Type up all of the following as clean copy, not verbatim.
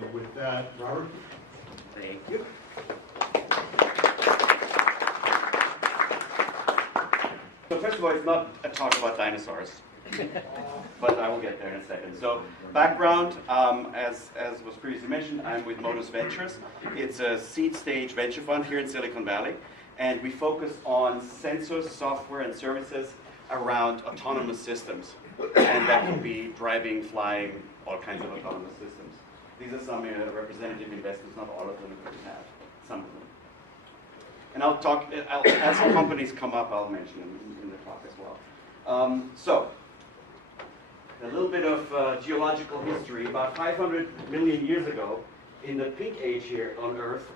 And with that, Robert? Thank you. So first of all, it's not a talk about dinosaurs, but I will get there in a second. So background, as was previously mentioned, I'm with Motus Ventures. It's a seed stage venture fund here in Silicon Valley, and we focus on sensors, software, and services around autonomous systems. And that can be driving, flying, all kinds of autonomous systems. These are some representative investments, not all of them, but we have some of them. And as companies come up, I'll mention them in the talk as well. So, a little bit of geological history. About 500 million years ago, in the pink age here on Earth,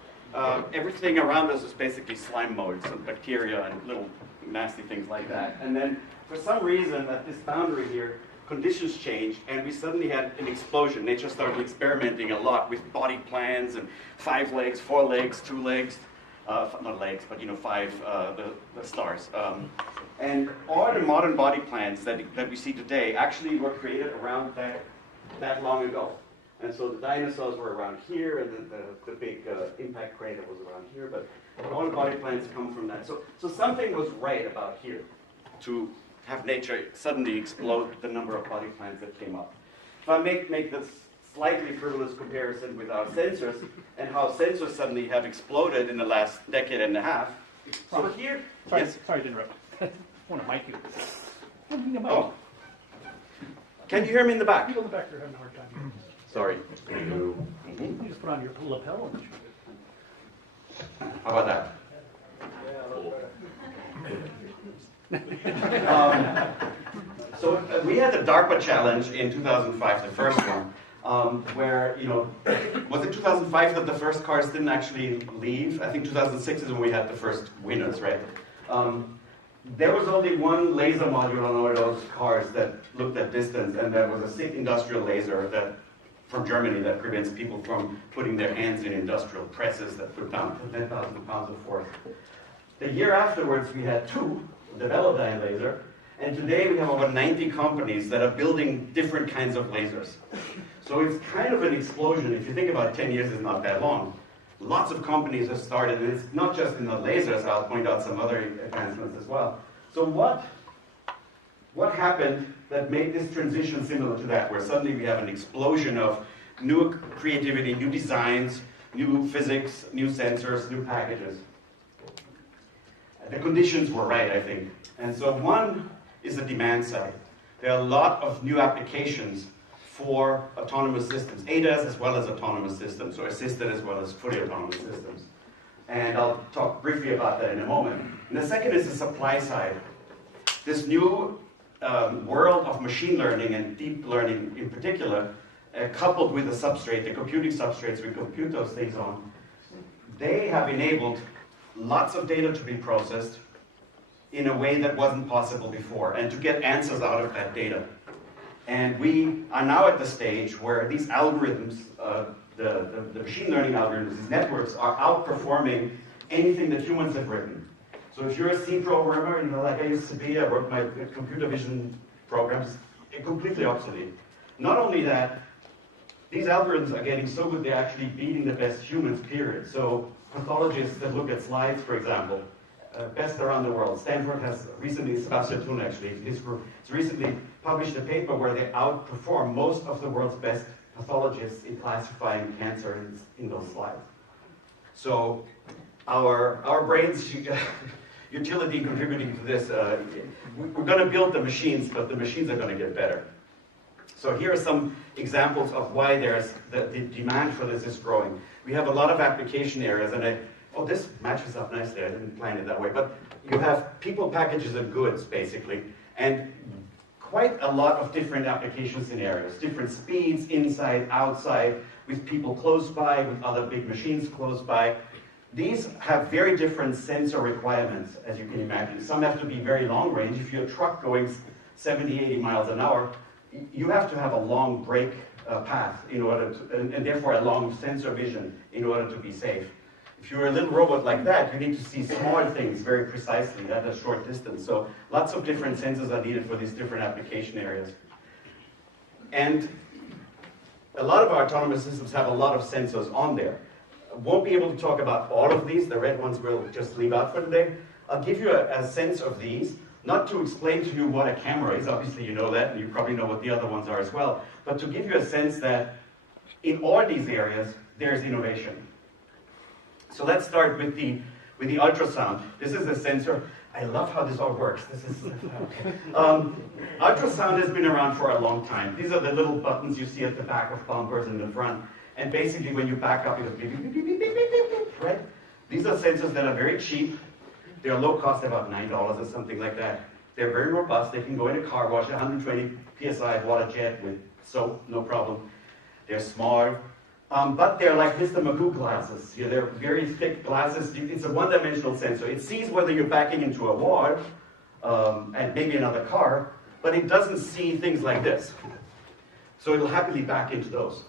everything around us is basically slime molds and bacteria and little nasty things like that. And then, for some reason, at this boundary here, conditions changed, and we suddenly had an explosion. Nature started experimenting a lot with body plans and 5 legs, 4 legs, 2 legs. Not legs, but 5, the stars. And all the modern body plans that we see today actually were created around that long ago. And so the dinosaurs were around here, and then the big impact crater was around here, but all the body plans come from that. So something was right about here to have nature suddenly explode the number of body plans that came up. If I make this slightly frivolous comparison with our sensors and how sensors suddenly have exploded in the last decade and a half. So here, yes? Sorry to interrupt. I want to mic you. Oh. Can you hear me in the back? People in the back are having a hard time. Sorry. You just put on your lapel and How about that? So we had the DARPA challenge in 2005, the first one. Where, was it 2005 that the first cars didn't actually leave? I think 2006 is when we had the first winners, right? There was only one laser module on all of those cars that looked at distance, and that was a sick industrial laser from Germany that prevents people from putting their hands in industrial presses that put down 10,000 pounds of force. The year afterwards, we had 2 Velodyne laser, and today we have over 90 companies that are building different kinds of lasers. So it's kind of an explosion. If you think about 10 years is not that long. Lots of companies have started, and it's not just in the lasers. I'll point out some other advancements as well. So what happened that made this transition similar to that, where suddenly we have an explosion of new creativity, new designs, new physics, new sensors, new packages? The conditions were right, I think. And so one is the demand side. There are a lot of new applications for autonomous systems, ADAS as well as autonomous systems, or assisted as well as fully autonomous systems. And I'll talk briefly about that in a moment. And the second is the supply side. This new world of machine learning and deep learning in particular, coupled with the substrate, the computing substrates we compute those things on, they have enabled lots of data to be processed in a way that wasn't possible before, and to get answers out of that data. And we are now at the stage where these algorithms, the machine learning algorithms, these networks, are outperforming anything that humans have written. So if you're a C programmer, like I used to be, I wrote my computer vision programs, completely obsolete. Not only that, these algorithms are getting so good they're actually beating the best humans, period. So pathologists that look at slides, for example, best around the world. Stanford has recently, Sebastian Thun actually, his group, has recently published a paper where they outperform most of the world's best pathologists in classifying cancer in those slides. So our brains, utility contributing to this, we're going to build the machines, but the machines are going to get better. So here are some examples of why there's the demand for this is growing. We have a lot of application areas, and oh, this matches up nicely. I didn't plan it that way. But you have people, packages, and goods, basically. And quite a lot of different application scenarios. Different speeds, inside, outside, with people close by, with other big machines close by. These have very different sensor requirements, as you can imagine. Some have to be very long range. If you're a truck going 70, 80 miles an hour, you have to have a long brake path in order to, and therefore a long sensor vision in order to be safe. If you're a little robot like that, you need to see small things very precisely at a short distance. So lots of different sensors are needed for these different application areas. And a lot of our autonomous systems have a lot of sensors on there. I won't be able to talk about all of these. The red ones we'll just leave out for today. I'll give you a sense of these, not to explain to you what a camera is. Obviously, you know that, and you probably know what the other ones are as well. But to give you a sense that in all these areas, there's innovation. So let's start with the ultrasound. This is a sensor. I love how this all works. This is ultrasound has been around for a long time. These are the little buttons you see at the back of bumpers in the front. And basically, when you back up, it goes beep, beep, beep, beep, beep, beep, beep, right? These are sensors that are very cheap. They're low cost, about $9 or something like that. They're very robust. They can go in a car wash, 120 psi water jet with soap, no problem. They're small. But they're like Mr. Magoo glasses. You know, they're very thick glasses. It's a one-dimensional sensor. It sees whether you're backing into a wall and maybe another car, but it doesn't see things like this. So it'll happily back into those.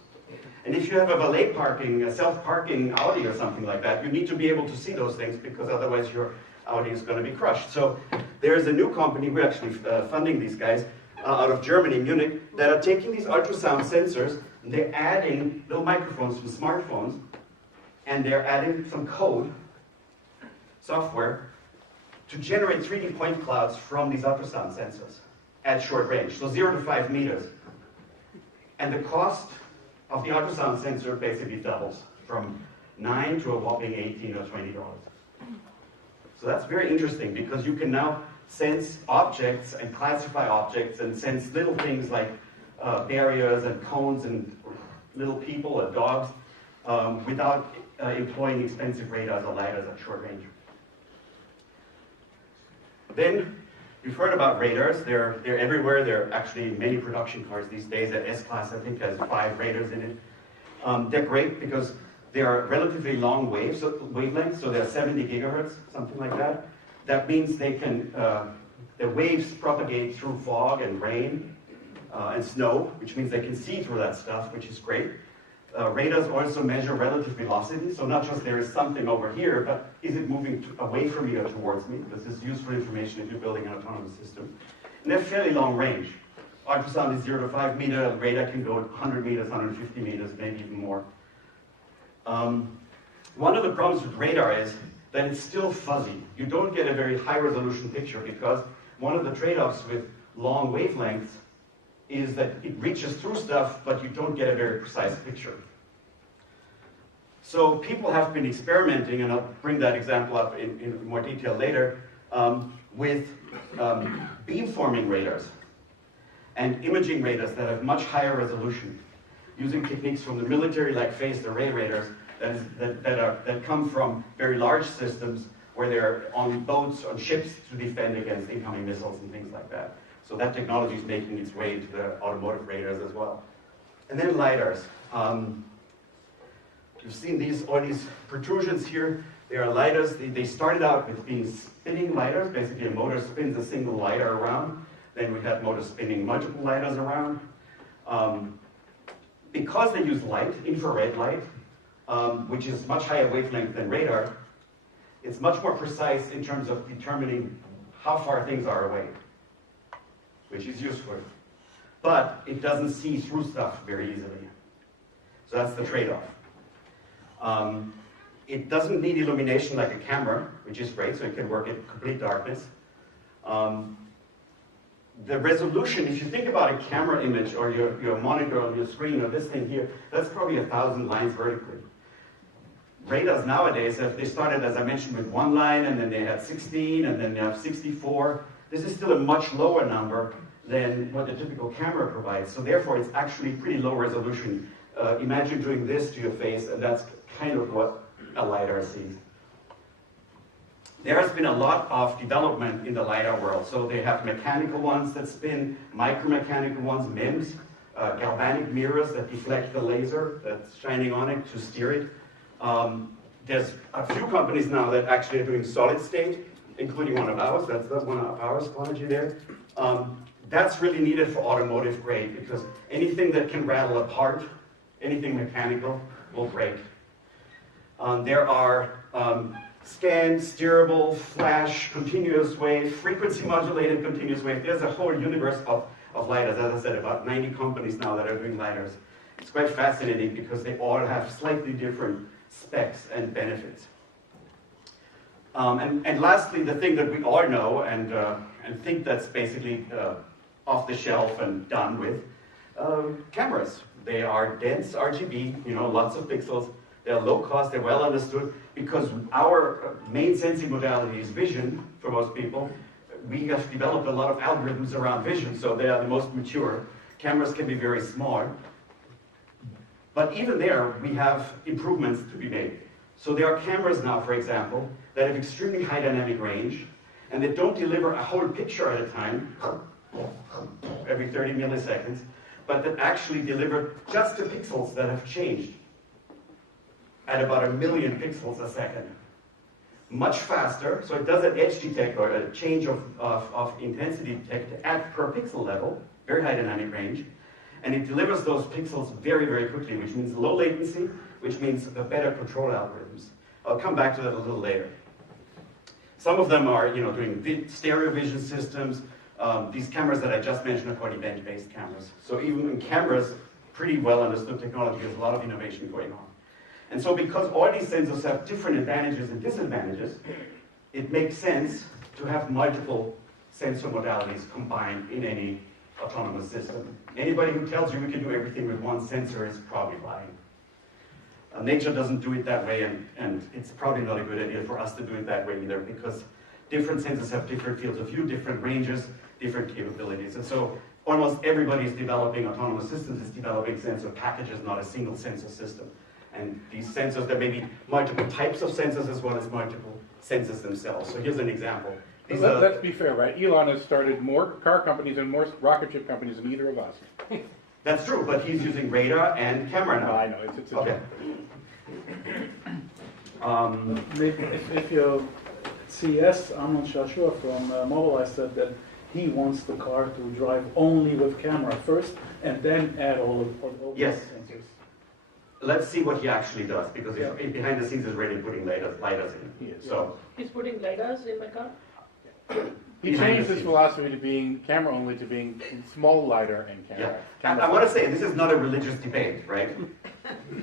And if you have a valet parking, a self-parking Audi or something like that, you need to be able to see those things because otherwise your Audi is going to be crushed. So there's a new company, we're actually funding these guys, out of Germany, Munich, that are taking these ultrasound sensors and they're adding little microphones from smartphones and they're adding some code, software, to generate 3D point clouds from these ultrasound sensors at short range, so 0 to 5 meters. And the cost of the ultrasound sensor basically doubles from $9 to a whopping $18 or $20. So that's very interesting because you can now sense objects and classify objects and sense little things like barriers and cones and little people or dogs without employing expensive radars or lidars at short range. Then you've heard about radars. They're everywhere. There are actually many production cars these days. At S-Class, I think, has 5 radars in it. They're great because they are relatively long wavelengths, so they're 70 gigahertz, something like that. That means they can, the waves propagate through fog and rain and snow, which means they can see through that stuff, which is great. Radars also measure relative velocity, so not just there is something over here, but is it moving away from me or towards me? This is useful information if you're building an autonomous system. And they're fairly long range. Ultrasound is 0 to 5 meter, radar can go 100 meters, 150 meters, maybe even more. One of the problems with radar is that it's still fuzzy. You don't get a very high resolution picture because one of the trade-offs with long wavelengths is that it reaches through stuff, but you don't get a very precise picture. So people have been experimenting, and I'll bring that example up in more detail later, with beamforming radars and imaging radars that have much higher resolution, using techniques from the military like phased array radars that come from very large systems where they're on boats, on ships to defend against incoming missiles and things like that. So that technology is making its way into the automotive radars as well. And then lidars. You've seen all these protrusions here. They are lidars. They started out with being spinning lidars. Basically, a motor spins a single lidar around. Then we have motors spinning multiple lidars around. Because they use light, infrared light, which is much higher wavelength than radar, it's much more precise in terms of determining how far things are away, which is useful. But it doesn't see through stuff very easily. So that's the trade-off. It doesn't need illumination like a camera, which is great, so it can work in complete darkness. The resolution, if you think about a camera image or your monitor on your screen or this thing here, that's probably 1,000 lines vertically. Radars nowadays, they started, as I mentioned, with 1 line, and then they had 16, and then they have 64. This is still a much lower number than what the typical camera provides. So therefore, it's actually pretty low resolution. Imagine doing this to your face, and that's kind of what a LiDAR sees. There has been a lot of development in the LiDAR world. So they have mechanical ones that spin, micromechanical ones, MIMs, galvanic mirrors that deflect the laser that's shining on it to steer it. There's a few companies now that actually are doing solid state, including one of ours. That's one of ours, Quantigy there. That's really needed for automotive grade because anything that can rattle apart, anything mechanical, will break. There are scanned, steerable, flash, continuous wave, frequency modulated continuous wave. There's a whole universe of LiDARs. As I said, about 90 companies now that are doing LiDARs. It's quite fascinating because they all have slightly different specs and benefits. And lastly, the thing that we all know and think that's basically off the shelf and done with, cameras. They are dense RGB, lots of pixels. They're low cost, they're well understood, because our main sensing modality is vision for most people. We have developed a lot of algorithms around vision, so they are the most mature. Cameras can be very small. But even there, we have improvements to be made. So there are cameras now, for example, that have extremely high dynamic range, and they don't deliver a whole picture at a time, every 30 milliseconds, but that actually deliver just the pixels that have changed at about 1 million pixels a second. Much faster, so it does an edge detect or a change of intensity detect at per pixel level, very high dynamic range, and it delivers those pixels very, very quickly, which means low latency, which means better control algorithms. I'll come back to that a little later. Some of them are, doing stereo vision systems. These cameras that I just mentioned are called event-based cameras. So even in cameras, pretty well understood technology, there's a lot of innovation going on. And so because all these sensors have different advantages and disadvantages, it makes sense to have multiple sensor modalities combined in any autonomous system. Anybody who tells you we can do everything with one sensor is probably lying. Nature doesn't do it that way, and it's probably not a good idea for us to do it that way either, because different sensors have different fields of view, different ranges, different capabilities. And so almost everybody is developing autonomous systems, is developing sensor packages, not a single sensor system. And these sensors, there may be multiple types of sensors as well as multiple sensors themselves. So here's an example. Let's be fair, right? Elon has started more car companies and more rocket ship companies than either of us. That's true, but he's using radar and camera now. I know, it's okay. Maybe if you CES, Amnon Shashua from Mobileye said that he wants the car to drive only with camera first and then add all yes. the sensors. Let's see what he actually does, because behind the scenes is really putting lidars in. So he's putting lidars in the car? He changed his philosophy to being camera only to being small lidar and camera. Yeah. I want to say, this is not a religious debate, right?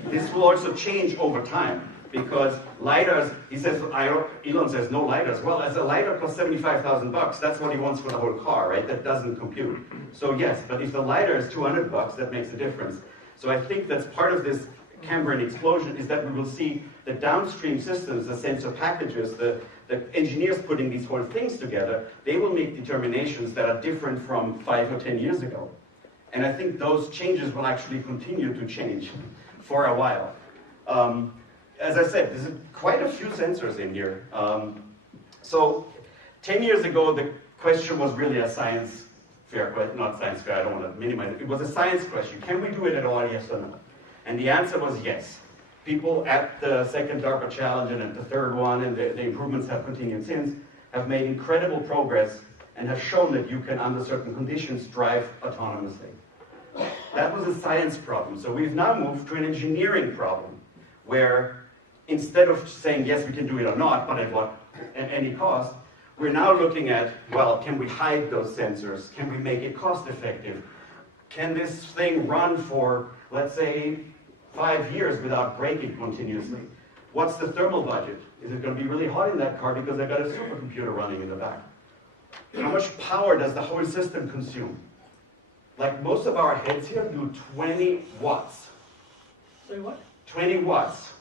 This will also change over time, because lidars, Elon says no lidars. Well, as a lidar costs $75,000, that's what he wants for the whole car, right? That doesn't compute. So yes, but if the lidar is $200, that makes a difference. So I think that's part of this Cambrian explosion, is that we will see the downstream systems, the sensor packages, the engineers putting these whole things together, they will make determinations that are different from 5 or 10 years ago. And I think those changes will actually continue to change for a while. As I said, there's quite a few sensors in here. So 10 years ago, the question was really a science fair, not science fair, I don't want to minimize it. It was a science question. Can we do it at all, yes or no? And the answer was yes. People at the second DARPA challenge and at the third one, and the improvements have continued since, have made incredible progress and have shown that you can, under certain conditions, drive autonomously. That was a science problem. So we've now moved to an engineering problem, where instead of saying, yes, we can do it or not, but at any cost, we're now looking at, well, can we hide those sensors? Can we make it cost effective? Can this thing run for, let's say, 5 years without braking continuously? What's the thermal budget? Is it going to be really hot in that car because I've got a supercomputer running in the back? How much power does the whole system consume? Like most of our heads here do 20 watts. Sorry, what? 20 watts.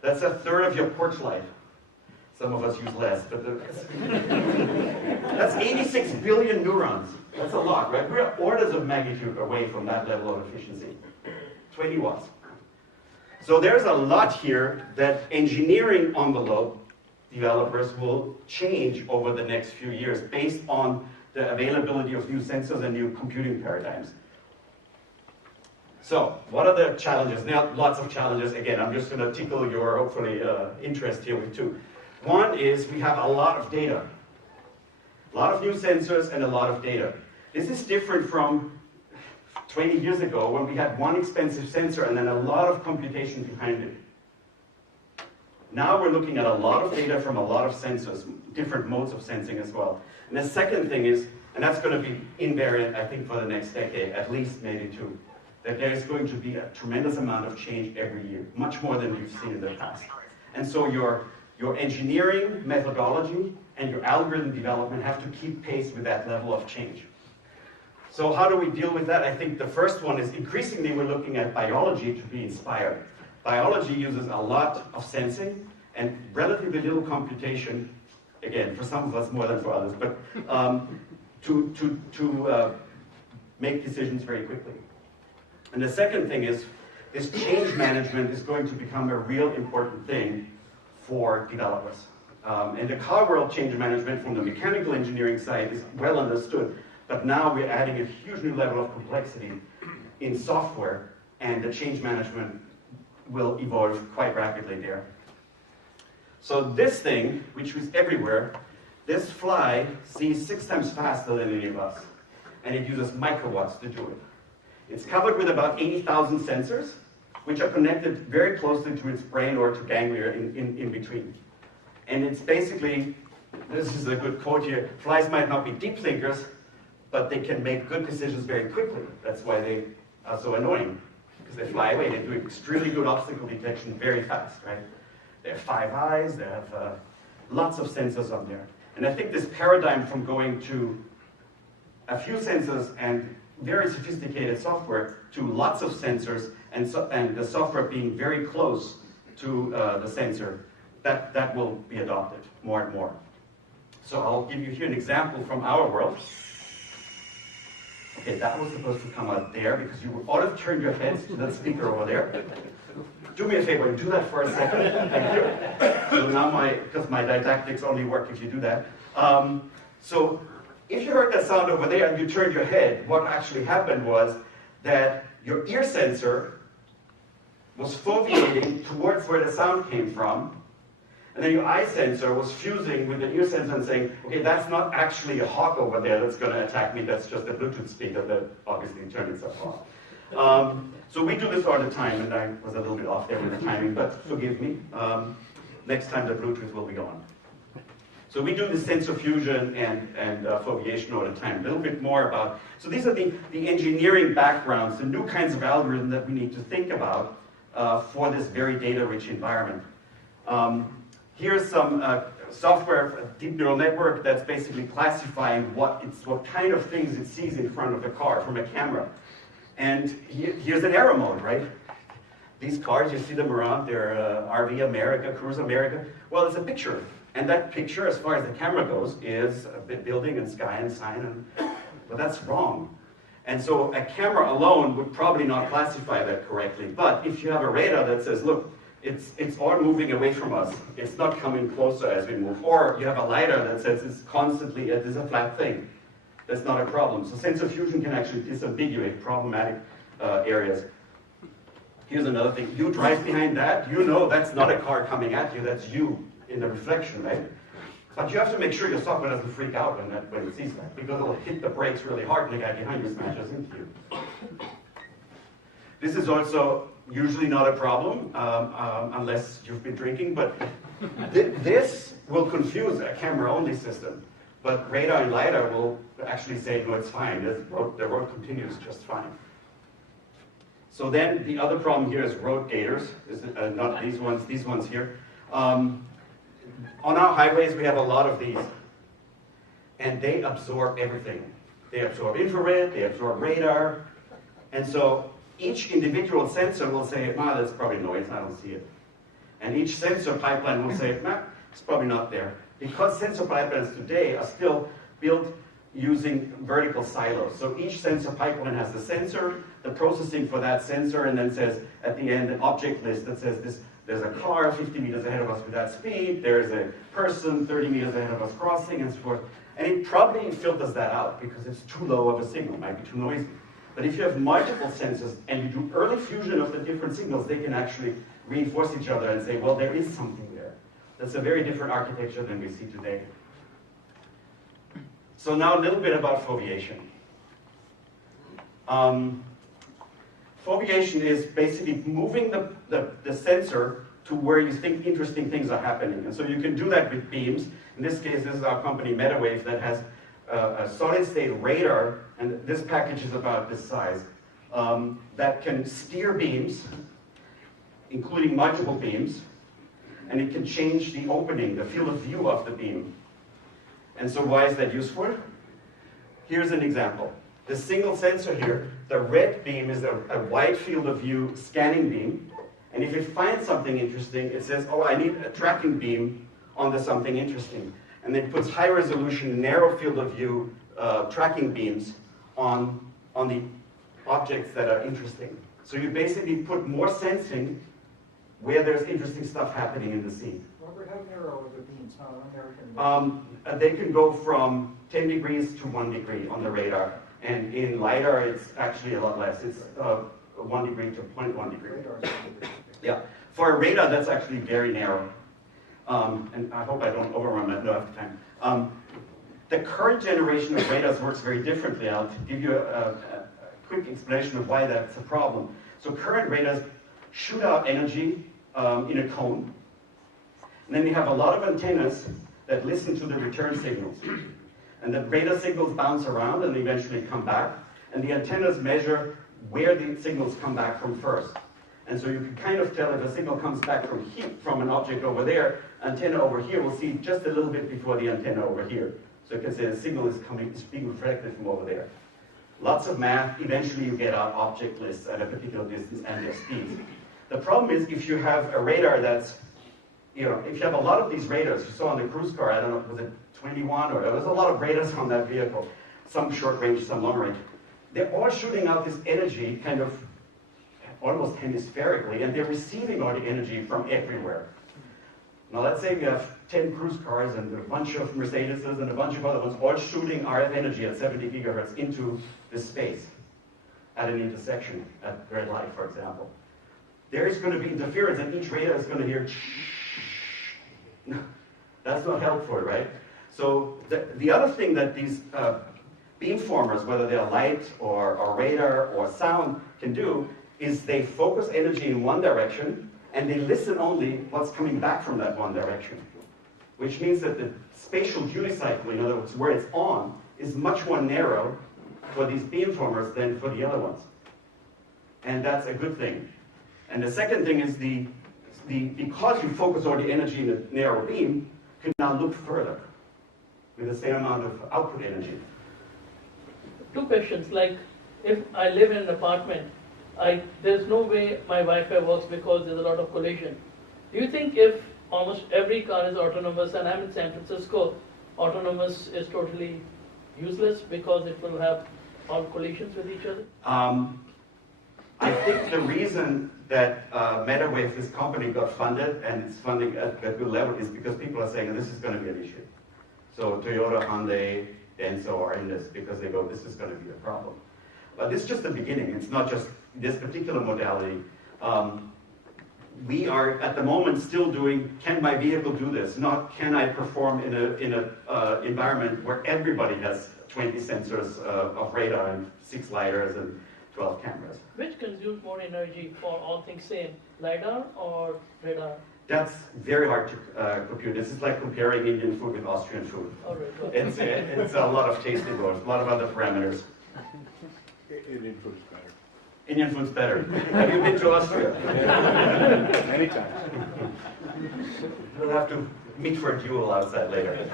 That's a third of your porch light. Some of us use less, but that's 86 billion neurons. That's a lot, right? We're orders of magnitude away from that level of efficiency. 20 watts. So there's a lot here that engineering envelope developers will change over the next few years based on the availability of new sensors and new computing paradigms. So, what are the challenges? Now, lots of challenges. Again, I'm just going to tickle your, hopefully, interest here with two. One is we have a lot of data. A lot of new sensors and a lot of data. This is different from 20 years ago when we had one expensive sensor and then a lot of computation behind it. Now we're looking at a lot of data from a lot of sensors, different modes of sensing as well. And the second thing is, and that's going to be invariant, I think, for the next decade, at least maybe two, that there is going to be a tremendous amount of change every year, much more than we've seen in the past. And so your engineering methodology and your algorithm development have to keep pace with that level of change. So how do we deal with that? I think the first one is increasingly we're looking at biology to be inspired. Biology uses a lot of sensing and relatively little computation, again, for some of us more than for others, but to make decisions very quickly. And the second thing is, this change management is going to become a real important thing for developers. In the car world, change management from the mechanical engineering side is well understood, but now we're adding a huge new level of complexity in software, and the change management will evolve quite rapidly there. So this thing, which was everywhere, this fly sees 6 times faster than any of us, and it uses microwatts to do it. It's covered with about 80,000 sensors, which are connected very closely to its brain or to ganglia in between. And it's basically, this is a good quote here, flies might not be deep thinkers, but they can make good decisions very quickly. That's why they are so annoying, because they fly away. They do extremely good obstacle detection very fast, right? They have 5 eyes, they have lots of sensors on there. And I think this paradigm from going to a few sensors and very sophisticated software to lots of sensors and the software being very close to the sensor, that will be adopted more and more. So I'll give you here an example from our world. Okay, that was supposed to come out there because you ought to turn your heads to that speaker over there. Do me a favor and do that for a second. Thank you. So now because my didactics only work if you do that. So if you heard that sound over there and you turned your head, what actually happened was that your ear sensor was foveating towards where the sound came from, and then your eye sensor was fusing with the ear sensor and saying, okay, that's not actually a hawk over there that's going to attack me, that's just a Bluetooth speaker that obviously turned itself off. So we do this all the time, and I was a little bit off there with the timing, but forgive me. Next time the Bluetooth will be on. So we do the sensor fusion and foveation all the time. A little bit more about, so these are the engineering backgrounds, the new kinds of algorithms that we need to think about for this very data-rich environment. Here's some software, a deep neural network that's basically classifying what kind of things it sees in front of the car from a camera. And here's an arrow mode, right? These cars, you see them around, they're RV America, Cruise America. Well, it's a picture. And that picture, as far as the camera goes, is a building and sky and sign, but that's wrong. And so a camera alone would probably not classify that correctly. But if you have a radar that says, look, it's all moving away from us, it's not coming closer as we move. Or you have a LiDAR that says it's constantly, it is a flat thing. That's not a problem. So sensor fusion can actually disambiguate problematic areas. Here's another thing. You drive behind that, you know that's not a car coming at you, that's you in the reflection, right? But you have to make sure your software doesn't freak out when it sees that, because it'll hit the brakes really hard and the guy behind you smashes into you. This is also usually not a problem, unless you've been drinking, but this will confuse a camera-only system. But radar and LiDAR will actually say, no, it's fine. The road continues just fine. So then the other problem here is road gators, not these ones here. On our highways, we have a lot of these, and they absorb everything. They absorb infrared, they absorb radar, and so each individual sensor will say, that's probably noise, I don't see it. And each sensor pipeline will say, it's probably not there. Because sensor pipelines today are still built using vertical silos. So each sensor pipeline has the sensor, the processing for that sensor, and then says at the end an object list that says there's a car 50 meters ahead of us with that speed, there's a person 30 meters ahead of us crossing, and so forth. And it probably filters that out because it's too low of a signal, it might be too noisy. But if you have multiple sensors and you do early fusion of the different signals, they can actually reinforce each other and say, well, there is something there. That's a very different architecture than we see today. So now a little bit about foveation. Foveation is basically moving the sensor to where you think interesting things are happening. And so you can do that with beams. In this case, this is our company MetaWave that has a solid-state radar, and this package is about this size. that can steer beams, including multiple beams, and it can change the opening, the field of view of the beam. And so why is that useful? Here's an example. The single sensor here, the red beam is a wide field of view scanning beam, and if it finds something interesting, it says, oh, I need a tracking beam on the something interesting. And then it puts high resolution, narrow field of view tracking beams on the objects that are interesting. So you basically put more sensing where there's interesting stuff happening in the scene. Robert, how narrow are the beams? How narrow can They can go from 10 degrees to 1 degree on the radar. And in LiDAR, it's actually a lot less. It's 1 degree to 0.1 degree. Yeah. For a radar, that's actually very narrow. And I hope I don't overrun that. No, I have time. The current generation of radars works very differently. I'll give you a quick explanation of why that's a problem. So current radars shoot out energy in a cone. And then you have a lot of antennas that listen to the return signals. And the radar signals bounce around and eventually come back. And the antennas measure where the signals come back from first. And so you can kind of tell if a signal comes back from an object over there, antenna over here will see just a little bit before the antenna over here. So you can say the signal is being reflected from over there. Lots of math. Eventually you get out object lists at a particular distance and their speeds. The problem is if you have a radar that's, if you have a lot of these radars, you saw on the cruise car, I don't know, was it 21 or there was a lot of radars on that vehicle, some short range, some long range. They're all shooting out this energy kind of almost hemispherically, and they're receiving all the energy from everywhere. Now let's say we have 10 cruise cars and a bunch of Mercedeses and a bunch of other ones all shooting RF energy at 70 gigahertz into this space at an intersection, at red light, for example. There is going to be interference, and each radar is going to hear shh. That's not helpful, right? So the other thing that these beamformers, whether they're light or radar or sound, can do is they focus energy in one direction, and they listen only what's coming back from that one direction. Which means that the spatial duty cycle, in other words, where it's on, is much more narrow for these beamformers than for the other ones. And that's a good thing. And the second thing is because you focus all the energy in a narrow beam, you can now look further with the same amount of output energy. Two questions, like if I live in an apartment, there's no way my Wi-Fi works because there's a lot of collision. Do you think if almost every car is autonomous, and I'm in San Francisco, autonomous is totally useless because it will have all collisions with each other? I think the reason that MetaWave, this company, got funded, and it's funding at a good level, is because people are saying this is going to be an issue. So Toyota, Hyundai, Denso are in this because they go, this is going to be a problem. But this is just the beginning. It's not just this particular modality. We are at the moment still doing, can my vehicle do this? Not can I perform in an environment where everybody has 20 sensors of radar and 6 LiDARs and 12 cameras. Which consumes more energy for all things same, LiDAR or radar? That's very hard to compute. This is like comparing Indian food with Austrian food. All right, okay. It's a lot of taste involved, a lot of other parameters. Indian food is better. Indian food's better. Have you been to Austria? Many times. We'll have to meet for a duel outside later.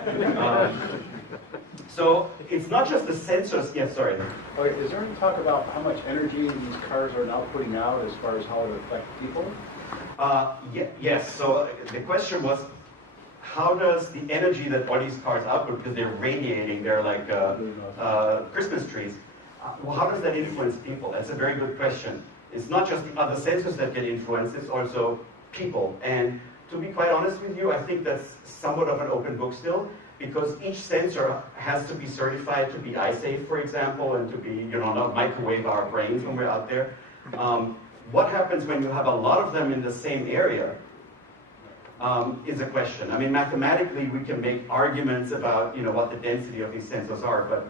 So it's not just the sensors. Yes, sorry. Okay, is there any talk about how much energy these cars are now putting out as far as how it affects people? Yes. So the question was, how does the energy that all these cars output, because they're radiating, they're like Christmas trees, how does that influence people? That's a very good question. It's not just the other sensors that get influenced, it's also people. And to be quite honest with you, I think that's somewhat of an open book still, because each sensor has to be certified to be eye-safe, for example, and to be, not microwave our brains when we're out there. What happens when you have a lot of them in the same area is a question. I mean, mathematically, we can make arguments about, what the density of these sensors are, but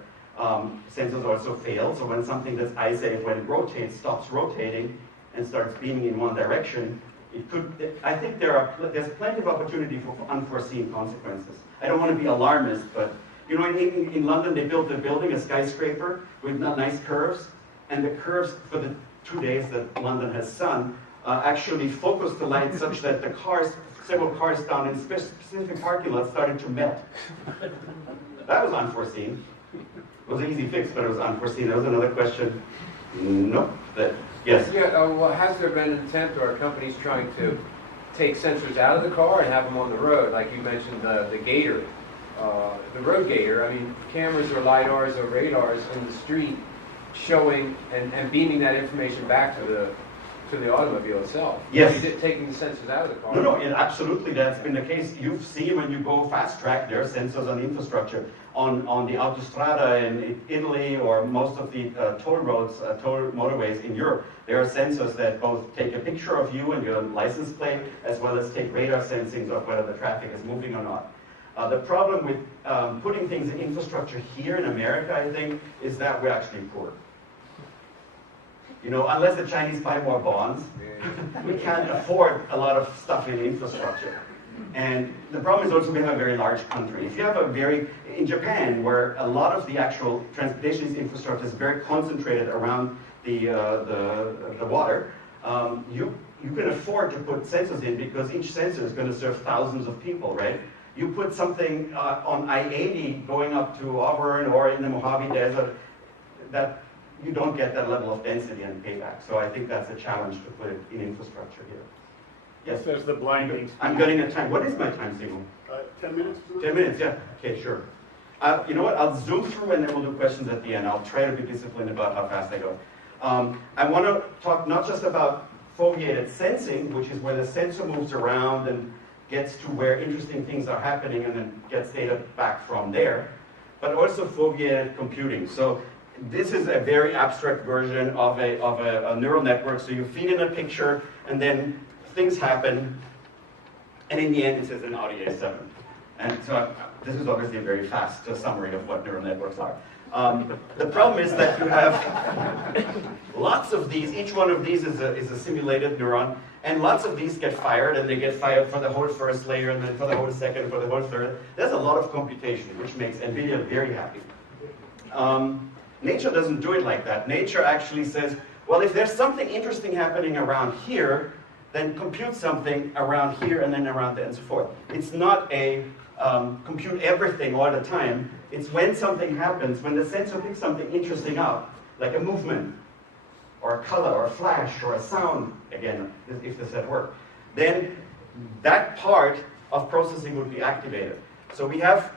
sensors also fail. So when something that's eye-safe, when it rotates, stops rotating and starts beaming in one direction, it could. I think there's plenty of opportunity for unforeseen consequences. I don't want to be alarmist, but in London they built a building, a skyscraper with nice curves, and the curves for the 2 days that London has sun actually focused the light such that the cars, several cars down in specific parking lots started to melt. That was unforeseen. It was an easy fix, but it was unforeseen. That was another question. No. Yes? Yeah, well, has there been an attempt, or are companies trying to take sensors out of the car and have them on the road? Like you mentioned, the gator, the road gator. I mean, cameras or LiDARs or radars in the street showing and beaming that information back to the automobile itself. Yes. Taking the sensors out of the car. No, absolutely, that's been the case. You've seen when you go fast track, there are sensors on the infrastructure. On the autostrada in Italy, or most of the toll roads, toll motorways in Europe, there are sensors that both take a picture of you and your license plate, as well as take radar sensing of whether the traffic is moving or not. The problem with putting things in infrastructure here in America, I think, is that we're actually poor. You know, unless the Chinese buy more bonds, we can't afford a lot of stuff in infrastructure. And the problem is also we have a very large country. If you have in Japan, where a lot of the actual transportation infrastructure is very concentrated around the water, you can afford to put sensors in because each sensor is going to serve thousands of people, right? You put something on I-80 going up to Auburn or in the Mojave Desert, that you don't get that level of density and payback. So I think that's a challenge to put it in infrastructure here. Yes? There's the blinding. I'm getting a time. What is my time, Siegel? 10 minutes? 10 minutes, yeah. Okay, sure. You know what? I'll zoom through and then we'll do questions at the end. I'll try to be disciplined about how fast I go. I want to talk not just about foveated sensing, which is where the sensor moves around and gets to where interesting things are happening and then gets data back from there, but also foveated computing. So this is a very abstract version of a neural network. So you feed in a picture and then things happen, and in the end it says an Audi A7. And so this is obviously a very fast summary of what neural networks are. The problem is that you have lots of these. Each one of these is a simulated neuron, and lots of these get fired, and they get fired for the whole first layer, and then for the whole second, for the whole third. There's a lot of computation, which makes NVIDIA very happy. Nature doesn't do it like that. Nature actually says, well, if there's something interesting happening around here, then compute something around here and then around there and so forth. It's not a compute everything all the time. It's when something happens, when the sensor picks something interesting up, like a movement, or a color, or a flash, or a sound, again, if the set work, then that part of processing would be activated. So we have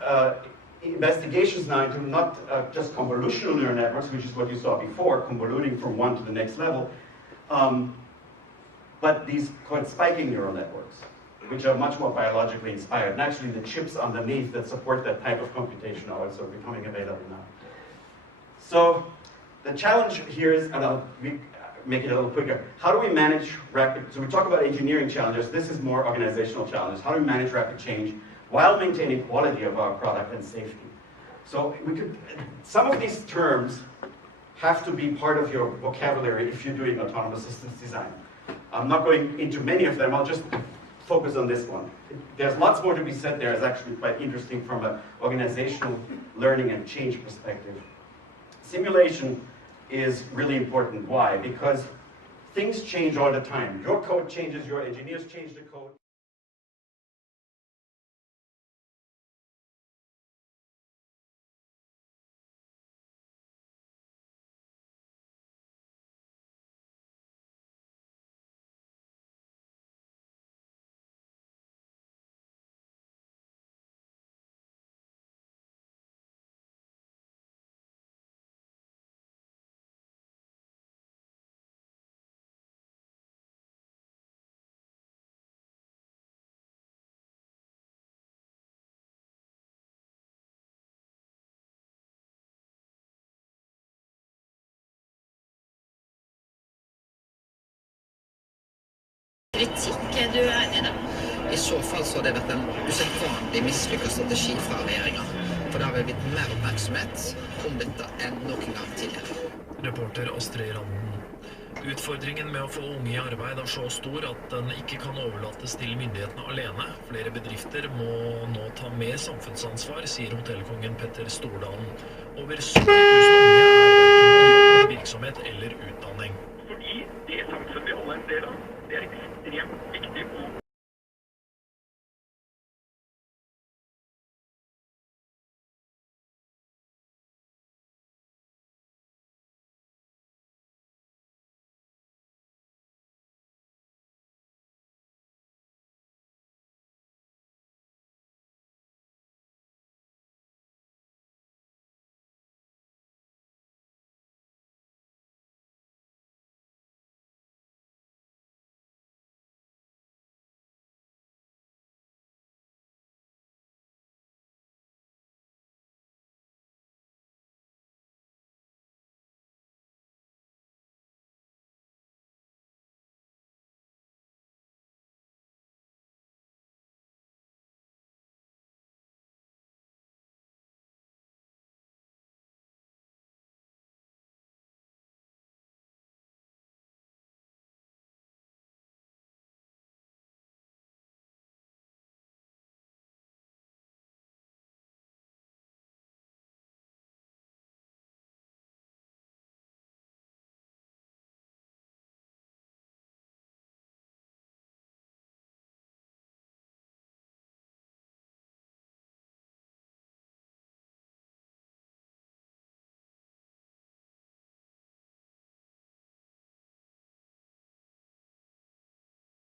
investigations now into not just convolutional neural networks, which is what you saw before, convoluting from one to the next level, but these called spiking neural networks, which are much more biologically inspired. And actually the chips underneath that support that type of computation are also becoming available now. So the challenge here is, and I'll make it a little quicker, how do we manage rapid, so we talk about engineering challenges, this is more organizational challenges. How do we manage rapid change while maintaining quality of our product and safety? So some of these terms have to be part of your vocabulary if you're doing autonomous systems design. I'm not going into many of them, I'll just focus on this one. There's lots more to be said there. It's actually quite interesting from an organizational learning and change perspective. Simulation is really important. Why? Because things change all the time. Your code changes, your engineers change the code. Kritikk, er du enig i det? I så fall så har det vært en usedvanlig mislykket strategi fra regjeringen. For det har vel blitt mer oppmerksomhet om dette enn noen gang tidligere. Reporter Astrid Randen. Utfordringen med å få unge i arbeid er så stor at den ikke kan overlates til myndighetene alene. Flere bedrifter må nå ta mer samfunnsansvar, sier hotellkongen Petter Stordalen. Over 70 000 unge er virksomhet eller utdanning.